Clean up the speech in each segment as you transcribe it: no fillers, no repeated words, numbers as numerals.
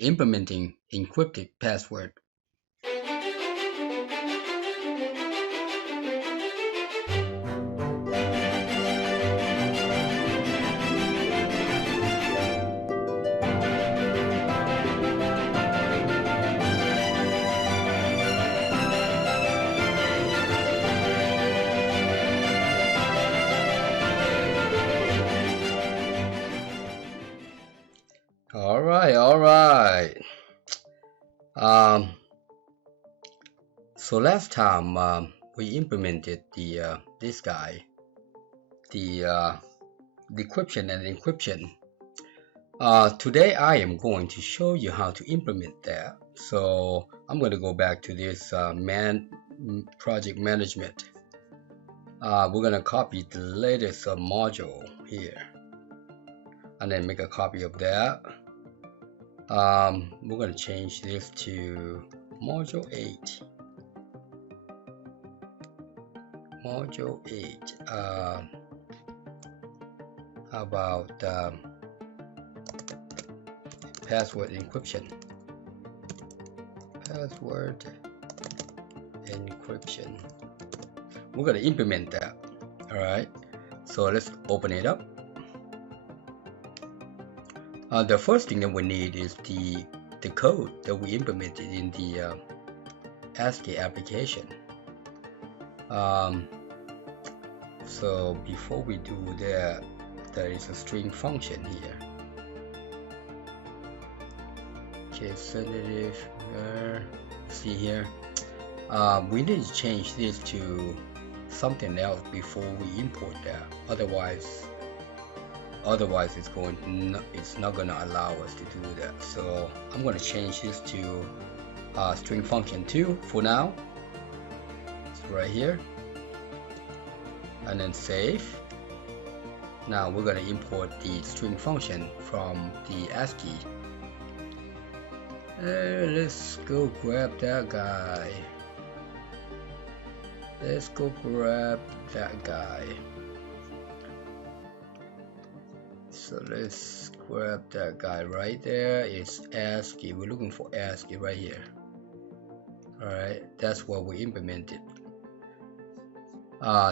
implementing encrypted password. All right. So last time we implemented this guy, the decryption and encryption. Today I am going to show you how to implement that. So I'm going to go back to this project management. We're going to copy the latest module here and then make a copy of that. We're going to change this to module 8. Module 8. How about password encryption? Password encryption. We're going to implement that. All right. So let's open it up. The first thing that we need is the code that we implemented in the ASCII application. So before we do that, there is a string function here. Case sensitive. See here. We need to change this to something else before we import that. Otherwise it's not going to allow us to do that. So I'm going to change this to string function 2 for now. It's right here, and then save. Now we're going to import the string function from the ASCII. Let's go grab that guy. So let's grab that guy right there. It's ASCII. We're looking for ASCII right here. Alright, that's what we implemented.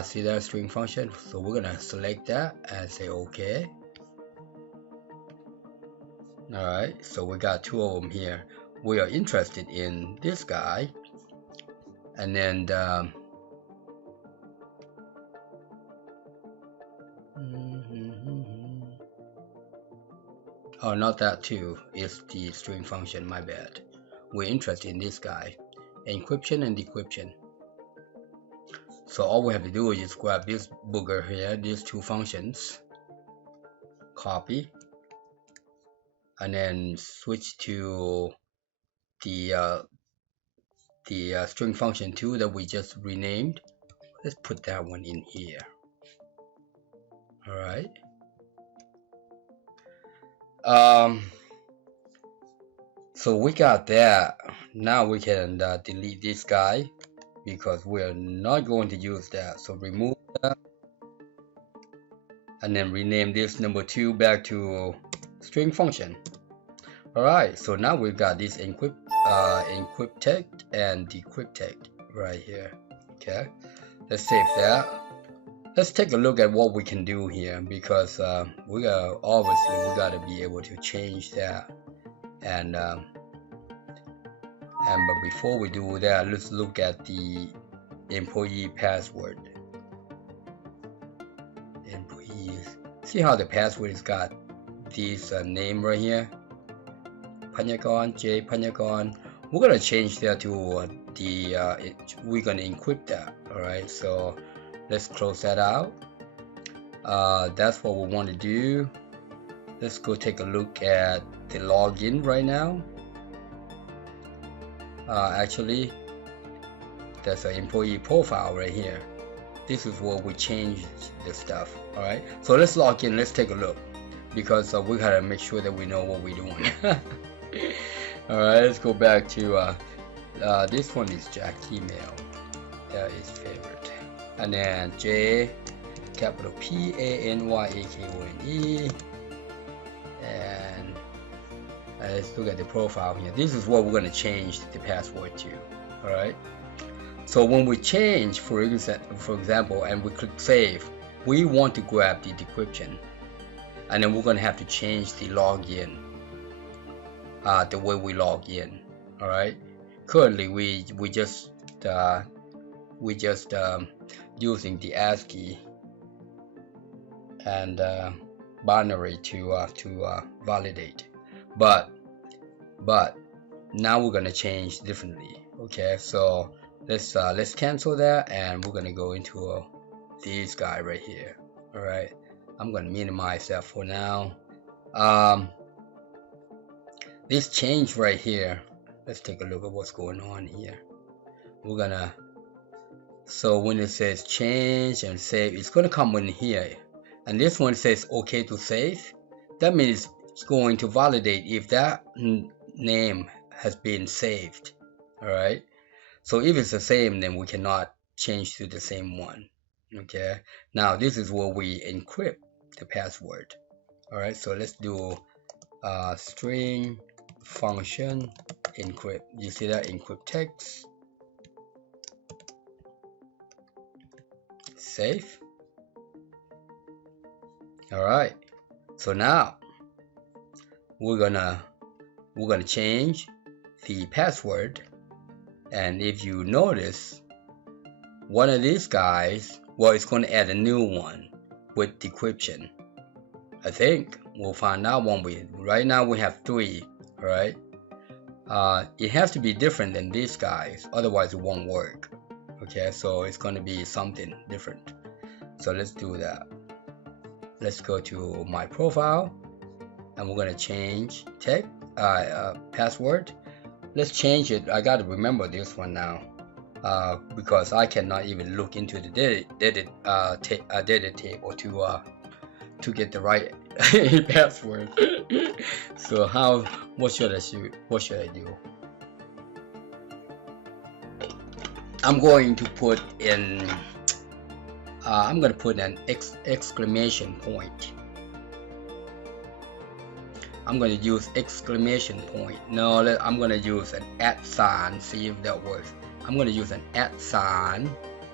See that string function? So we're gonna select that and say OK. Alright, so we got 2 of them here. We are interested in this guy, and then oh, not that too. It's the string function, my bad. We're interested in this guy, encryption and decryption. So all we have to do is just grab this booger here, these 2 functions, copy, and then switch to the string function 2 that we just renamed. Let's put that one in here. All right. So we got that. Now we can delete this guy because we're not going to use that. So remove that and then rename this number 2 back to string function. All right, so now we've got this encrypted and decrypted right here. Okay, let's save that. Let's take a look at what we can do here, because we gotta be able to change that, and but before we do that, let's look at the employee password. Employees. See how the password has got this name right here, Panyakone, J Panyakone. We're gonna change that to we're gonna encrypt that. All right, so let's close that out. That's what we want to do. Let's go take a look at the login right now. Actually, there's an employee profile right here. This is where we change the stuff. All right, so let's log in. Let's take a look, because we gotta make sure that we know what we're doing. All right, let's go back to this one is Jack email. That is favorite. And then J, capital P-A-N-Y-A-K-O-N-E, and let's look at the profile here. This is what we're going to change the password to. All right. So when we change, for example, and we click save, we want to grab the decryption, and then we're going to have to change the login, the way we log in. All right. Currently, we just using the ASCII and binary to validate, but now we're going to change differently. Okay, so let's cancel that, and we're going to go into this guy right here. All right, I'm going to minimize that for now. This change right here, let's take a look at what's going on here. We're gonna, so when it says change and save, it's going to come in here, and this one says okay to save. That means it's going to validate if that name has been saved. All right, so if it's the same, then we cannot change to the same one. Okay, now this is where we encrypt the password. All right, so let's do string function encrypt. You see that? Encrypt text, save. All right, so now we're gonna change the password, and if you notice, one of these guys, well, it's going to add a new one with decryption. I think we'll find out one. Right now we have 3. All right, it has to be different than these guys, otherwise it won't work. Okay, so it's going to be something different. So let's do that. Let's go to my profile, and we're going to change password. Let's change it. I got to remember this one now, because I cannot even look into the data table to get the right password. So what should I do? I'm going to put in I'm going to put an exclamation point. I'm going to use exclamation point. No, I'm going to use an @ sign. See if that works. I'm going to use an @ sign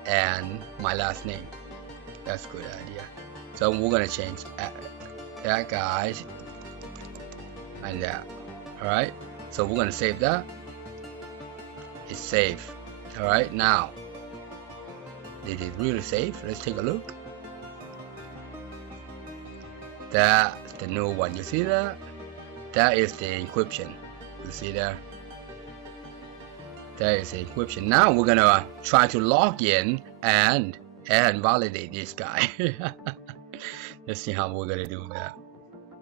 and my last name. That's a good idea. So we're going to change that guy and that. All right, so we're going to save that. It's saved. All right, now did it really save? Let's take a look. That's the new one. You see that? That is the encryption. You see there? That is the encryption. Now we're gonna try to log in and validate this guy. Let's see how we're gonna do that.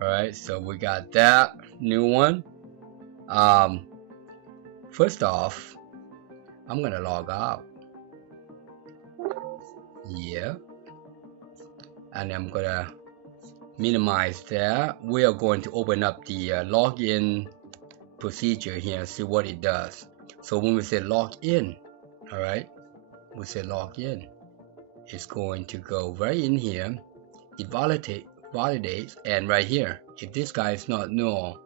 All right, so we got that new one. First off, I'm gonna log out. Yeah, and I'm gonna minimize that. We are going to open up the login procedure here and see what it does. So when we say log in, all right, we say log in, it's going to go right in here. It validates, and right here, if this guy is not null,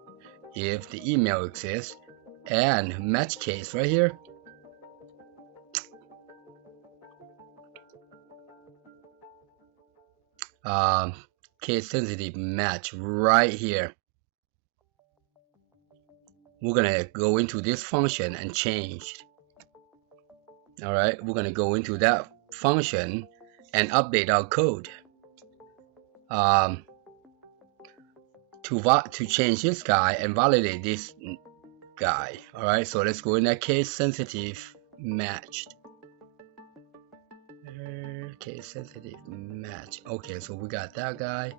if the email exists, and match case right here. Case sensitive match right here. We're gonna go into this function and change. All right, we're gonna go into that function and update our code to change this guy and validate this guy. All right, so let's go in that case sensitive matched. Case sensitive match. Okay, so we got that guy,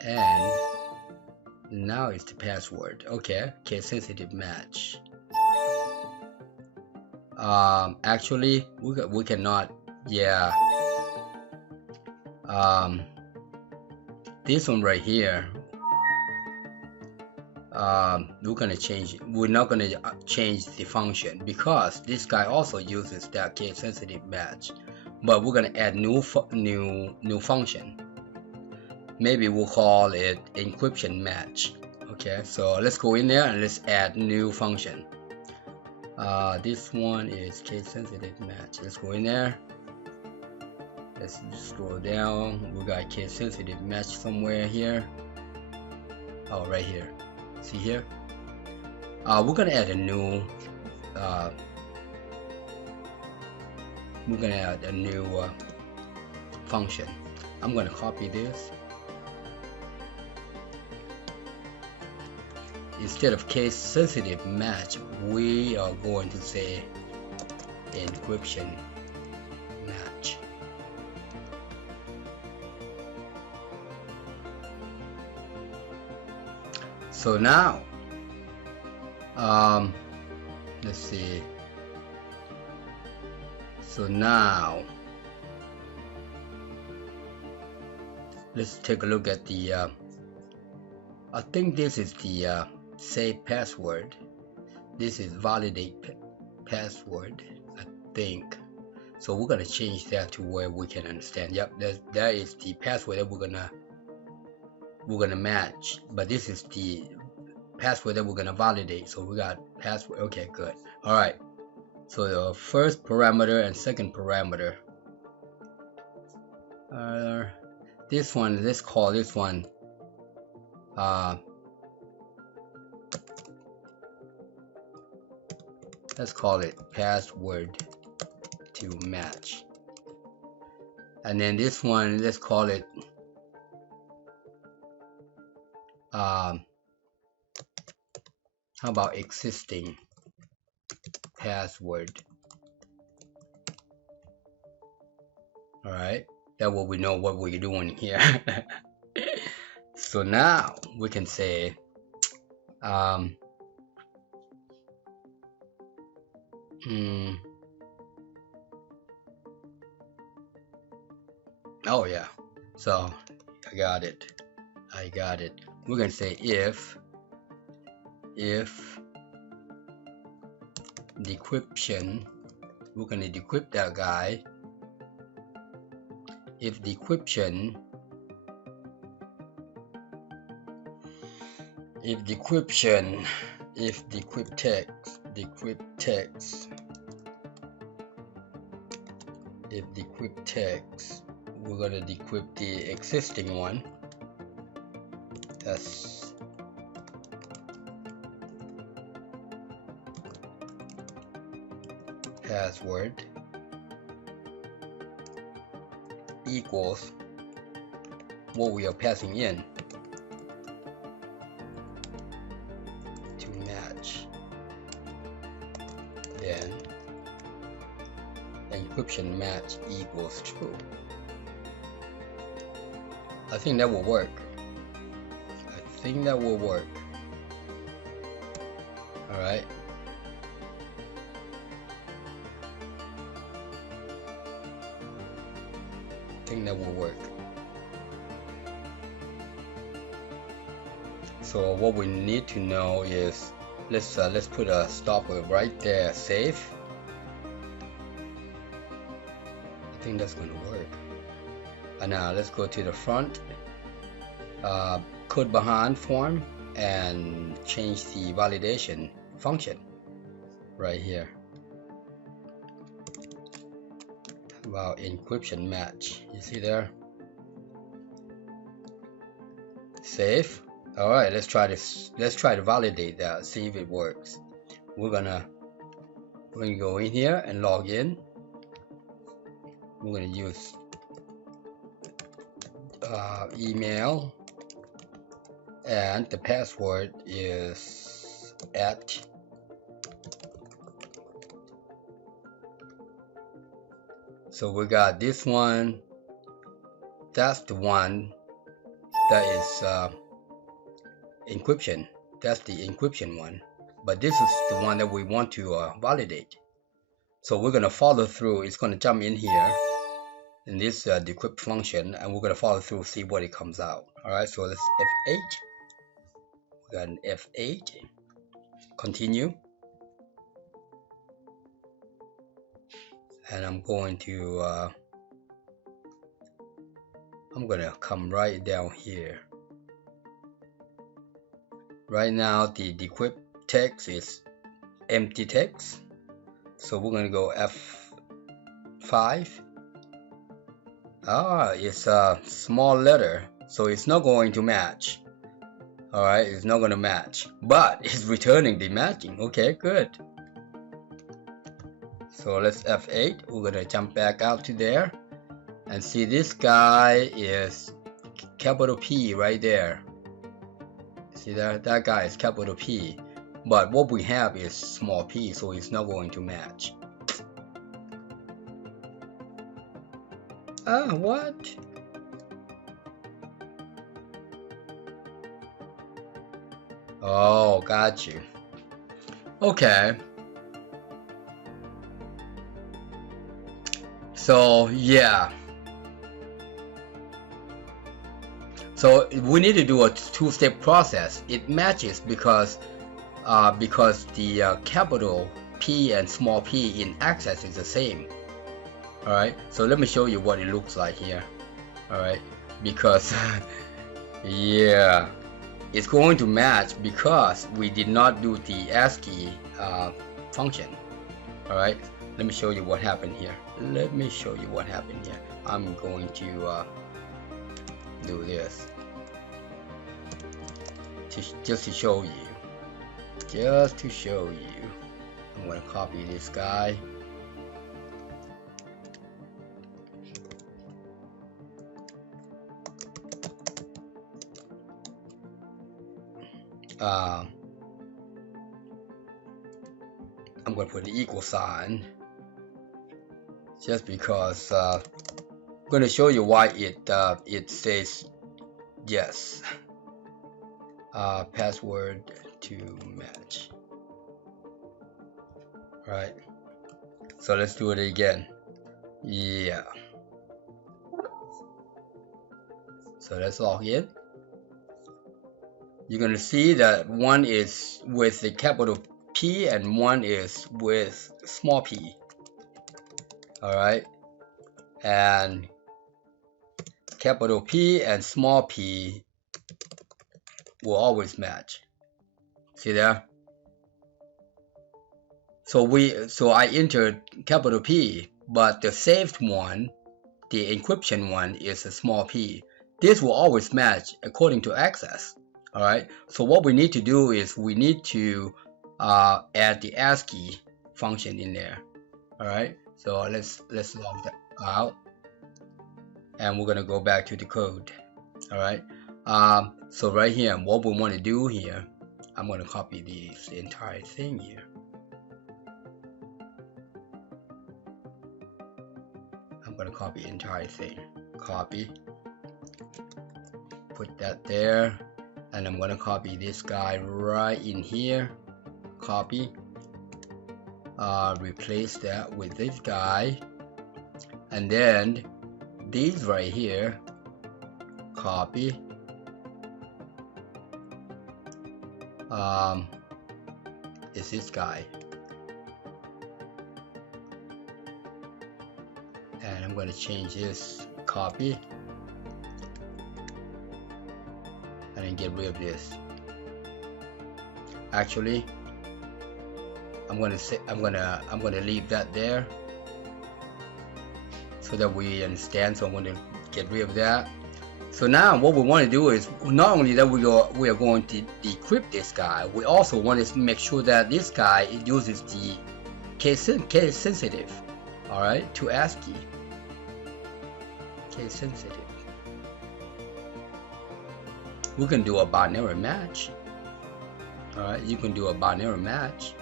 and now it's the password. Okay, case sensitive match. Actually we cannot. Yeah, this one right here, we're gonna change it. We're not gonna change the function because this guy also uses that case sensitive match, but we're gonna add new function. Maybe we'll call it encryption match. Okay, so let's go in there and let's add new function. This one is case sensitive match. Let's go in there. Let's scroll down. We got case sensitive match somewhere here. Oh, right here. See here? We're gonna add a new function. I'm gonna copy this. Instead of case sensitive match, we are going to say encryption match. So now let's see. So now let's take a look at the I think this is the save password. This is validate password, I think. So we're gonna change that to where we can understand. Yep, that is the password that we're gonna match, but this is the password that we're gonna validate. So we got password. Okay, good. All right, so the first parameter and second parameter, this one, let's call this one let's call it password to match. And then this one, let's call it how about existing password. All right, that way we know what we're doing here. So now we can say oh yeah, so I got it. We're gonna say if decryption, we're gonna decrypt that guy. If decryption decrypt text, we're gonna decrypt the existing one. That's password equals what we are passing in to match, then encryption match equals true. I think that will work. All right. I think that will work. So what we need to know is let's put a stopper right there. Save. I think that's going to work. And now let's go to the front code behind form and change the validation function right here. About encryption match, you see there. Save. All right, let's try this. Let's try to validate that, see if it works. We're gonna go in here and log in. We're gonna use email, and the password is @ so we got this one. That's the one that is encryption. That's the encryption one, but this is the one that we want to validate. So we're gonna follow through. It's gonna jump in here in this decrypt function, and we're gonna follow through, see what it comes out. All right, so let's F8. We got an F8. Continue. And I'm going to I'm gonna come right down here. Right now the decrypt text is empty text, so we're going to go F5. It's a small letter, so it's not going to match. Alright, it's not going to match, but it's returning the matching. Okay, good. So let's F8. We're going to jump back out to there and see this guy is capital P right there. See that guy is capital P, but what we have is small p, so it's not going to match. What? Oh, got you. Okay. So yeah. So we need to do a two-step process. It matches because the capital P and small p in Access is the same. Alright, so let me show you what it looks like here. Alright, because yeah, it's going to match because we did not do the ASCII function. Alright, let me show you what happened here. I'm going to do this just to show you. I'm going to copy this guy. I'm going to put the equal sign just because I'm going to show you why it says yes. Password to match. Right, so let's do it again. Yeah, so let's log in. You're gonna see that one is with the capital P and one is with small p. Alright, and capital P and small p will always match. See there? So I entered capital P, but the saved one, the encryption one, is a small p. This will always match according to Access. Alright, so what we need to do is we need to add the ASCII function in there. Alright, so let's log that out, and we're gonna go back to the code. Alright, so right here, what we want to do here, I'm gonna copy this entire thing here. I'm gonna copy the entire thing. Copy. Put that there. And I'm gonna copy this guy right in here. Copy. Replace that with this guy. And then these right here. Copy. Is this guy. And I'm gonna change this. Copy. And then get rid of this. Actually, I'm gonna leave that there so that we understand. So I'm gonna get rid of that. So now what we want to do is not only that we are going to decrypt this guy, we also want to make sure that this guy uses the case sensitive, all right, to ASCII. Case sensitive. We can do a binary match. Alright, you can do a binary match.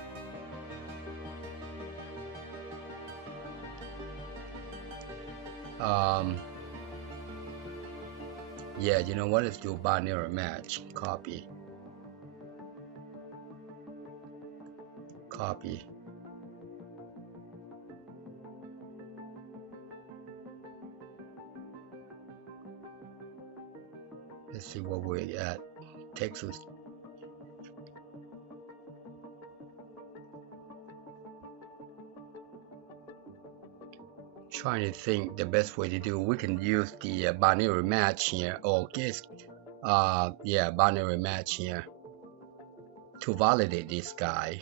Yeah, you know what? Let's do a binary match. Copy. Copy. Let's see what we're at. Texas. Trying to think the best way to do. We can use the binary match here, or guess. Yeah, binary match here. to validate this guy.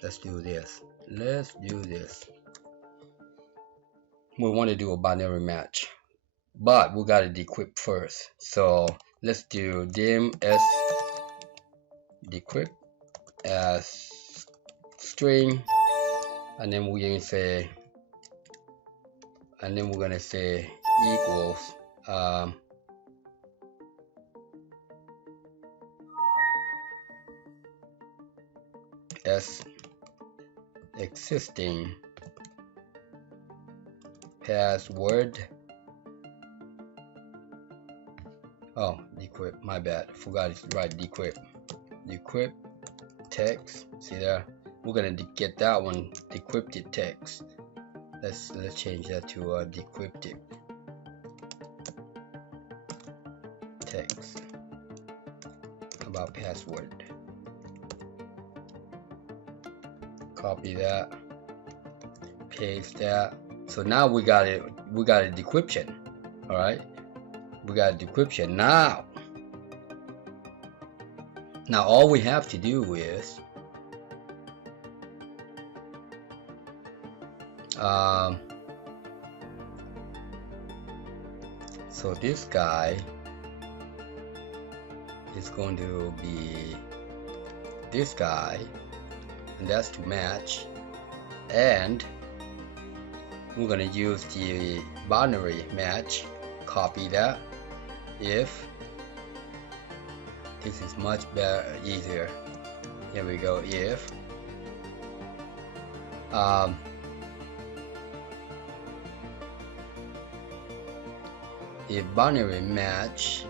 Let's do this. We want to do a binary match, but we got to decrypt first. So let's do dim s decrypt as string, and then we're gonna say, equals s existing password. Oh, decrypt, my bad, forgot it's right, decrypt text. See there, we're gonna get that one decrypted text. Let's change that to decrypted text about password. Copy that, paste that. So now we got a decryption. All right, we got a decryption. Now all we have to do is so this guy is going to be this guy, and that's to match, and we're going to use the binary match. Copy that. If this is much better, easier. Here we go. If binary match,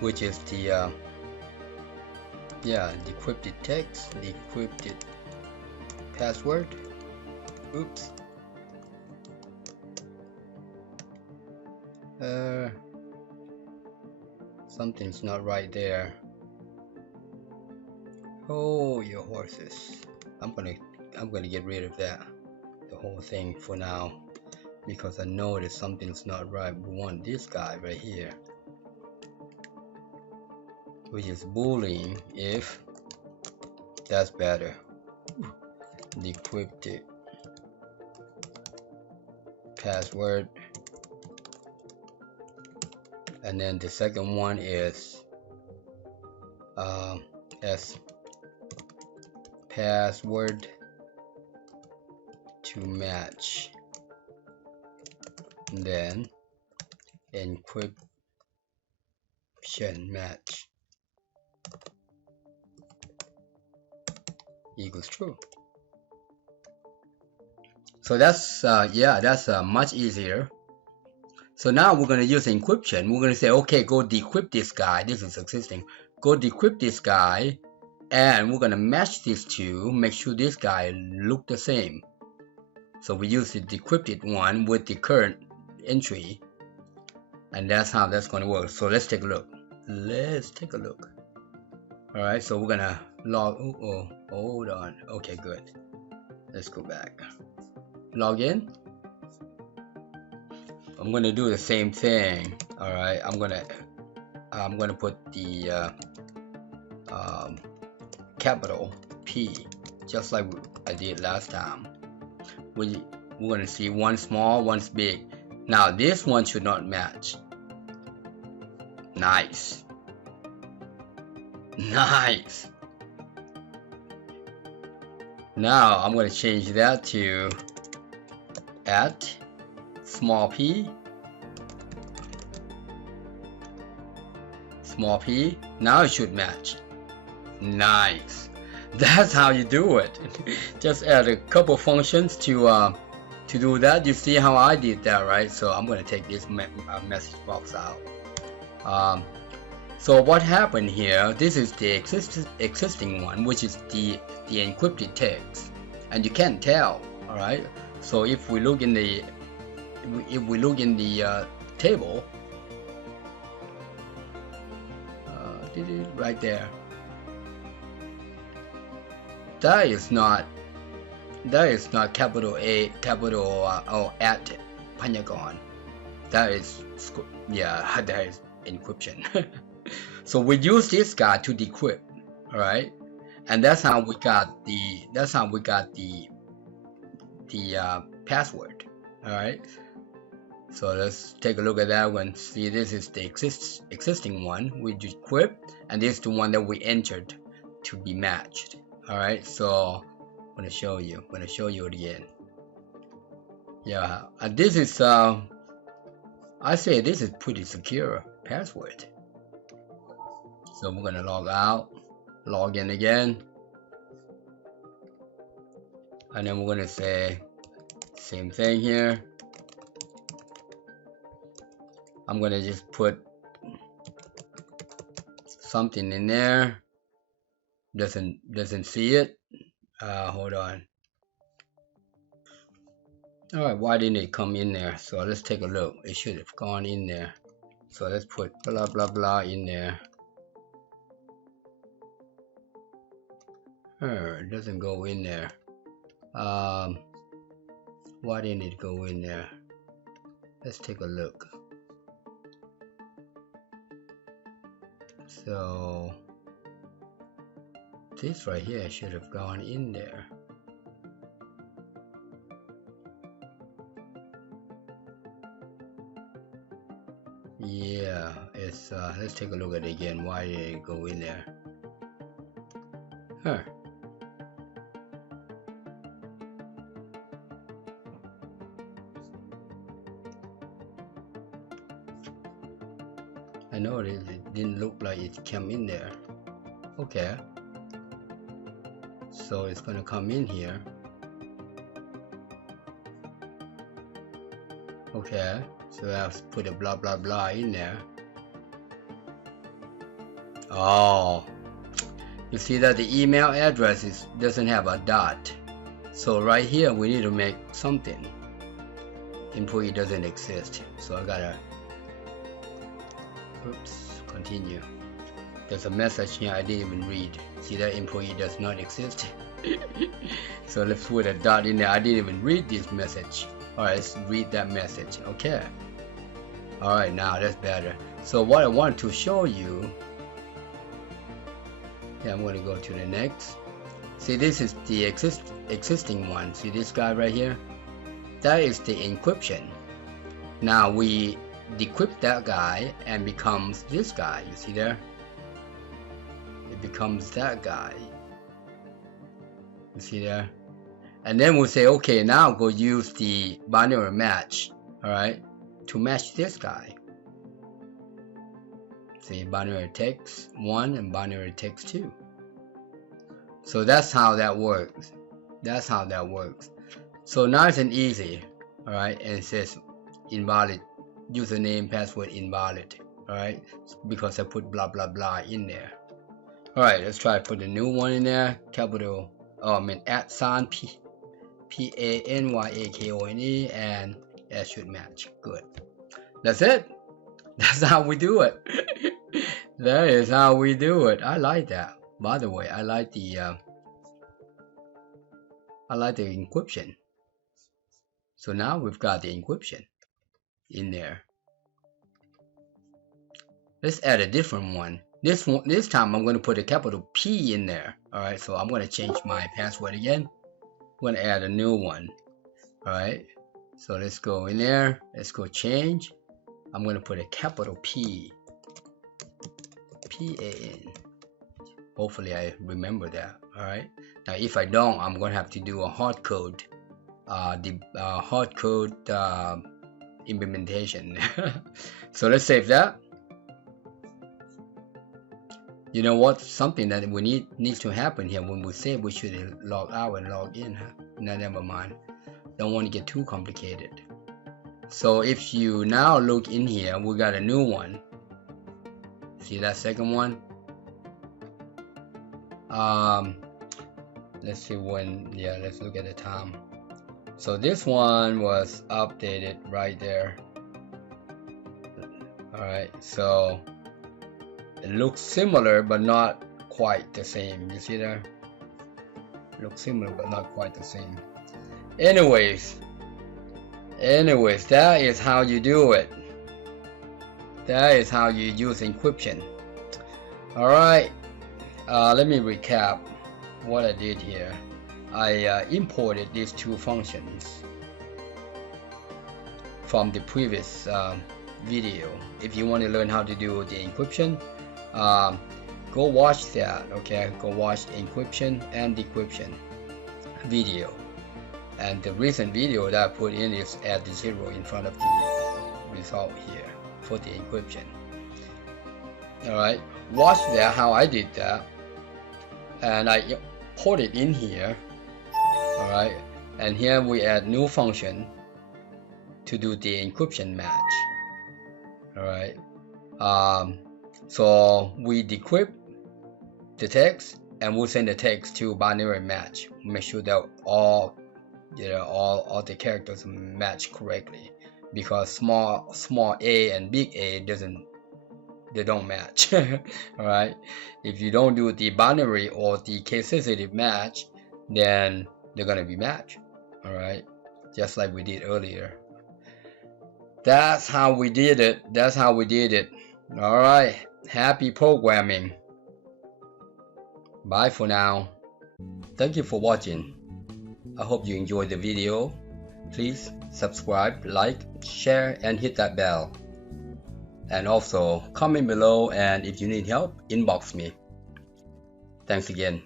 which is the decrypted text, decrypted password. Oops. Something's not right there. Oh, your horses. I'm gonna get rid of that, the whole thing for now, because I know that something's not right. We want this guy right here, which is boolean if. That's better. Decrypted password. And then the second one is s password to match, and then encryption match equals true. So that's much easier. So now we're going to use encryption. We're going to say, okay, go decrypt this guy. This is existing. Go decrypt this guy, and we're going to match these two, make sure this guy look the same. So we use the decrypted one with the current entry, and that's how that's going to work. So let's take a look. All right, so we're going to log. Oh, hold on. Okay, good. Let's go back. Log in. I'm going to do the same thing. All right, I'm going to put the capital P, just like I did last time. We're going to see one small, one's big. Now this one should not match. Nice. Now I'm going to change that to at small p. Now it should match. Nice. That's how you do it. Just add a couple functions to do that. You see how I did that, right? So I'm going to take this message box out. So what happened here? This is the existing one, which is the encrypted text, and you can't tell. All right. So if we look in the table, right there, that is not that is not capital A, capital O at Panyakone. That is, yeah, that is encryption. So we use this guy to decrypt, all right, and that's how we got the password, all right. So let's take a look at that one. See, this is the existing one we decrypt, and this is the one that we entered to be matched. All right, so I'm gonna show you it again. Yeah, and this is I say this is pretty secure password. So we're gonna log out, log in again, and then we're gonna say same thing here. I'm gonna just put something in there. Doesn't see it. Hold on. All right, why didn't it come in there? So let's take a look. It should have gone in there. So let's put blah blah blah in there. It doesn't go in there. Why didn't it go in there? Let's take a look. So this right here should have gone in there. Yeah, it's let's take a look at it again. Why did it go in there? I know it didn't look like it came in there. Okay, so it's gonna come in here. Okay, so I have to put a blah blah blah in there. Oh, you see that the email address doesn't have a dot. So right here we need to make something. Employee doesn't exist. So I gotta continue. There's a message here I didn't even read. See that employee does not exist. So let's put a dot in there. I didn't even read this message. Alright, let's read that message. Okay. Alright, now that's better. So what I want to show you, yeah, I'm going to go to the next. See, this is the existing one. See this guy right here? That is the encryption. Now we decrypt that guy and becomes this guy. You see there? It becomes that guy. You see there? And then we'll say, okay, now go use the binary match, all right, to match this guy. See, binary text 1 and binary text 2. So that's how that works. That's how that works. So nice and easy, all right, and it says invalid, username, password invalid, all right, because I put blah blah blah in there. All right, let's try to put a new one in there, capital, @ P-A-N-Y-A-K-O-N-E, and that should match. Good. That's it. That's how we do it. That is how we do it. I like that. By the way, I like the encryption. So now we've got the encryption in there. Let's add a different one. This time I'm going to put a capital P in there. All right. So I'm going to change my password again. I'm going to add a new one. All right. So let's go in there. Let's go change. I'm going to put a capital P. P-A-N. Hopefully I remember that. All right. Now if I don't, I'm going to have to do a hard code. Hard code implementation. So let's save that. You know what? Something that we needs to happen here. When we save, we should log out and log in. No, never mind. Don't want to get too complicated. So if you now look in here, we got a new one. See that second one? Let's see when. Yeah, let's look at the time. So this one was updated right there. All right. So it looks similar, but not quite the same. You see there? It looks similar, but not quite the same. anyways, that is how you do it. That is how you use encryption. Alright, let me recap what I did here. I imported these two functions from the previous video. If you want to learn how to do the encryption, go watch that. Okay, go watch the encryption and decryption video. And the recent video that I put in is add the 0 in front of the result here for the encryption. Alright, watch that how I did that, and I put it in here. Alright, and here we add new function to do the encryption match. Alright, so we decrypt the text and we'll send the text to binary match. Make sure that all the characters match correctly, because small a and big A they don't match. Alright, if you don't do the binary or the case sensitive match, then they're gonna be matched. Alright, just like we did earlier. That's how we did it. Alright, happy programming. Bye for now. Thank you for watching. I hope you enjoyed the video. Please subscribe, like, share, and hit that bell. And also comment below, and if you need help, inbox me. Thanks again.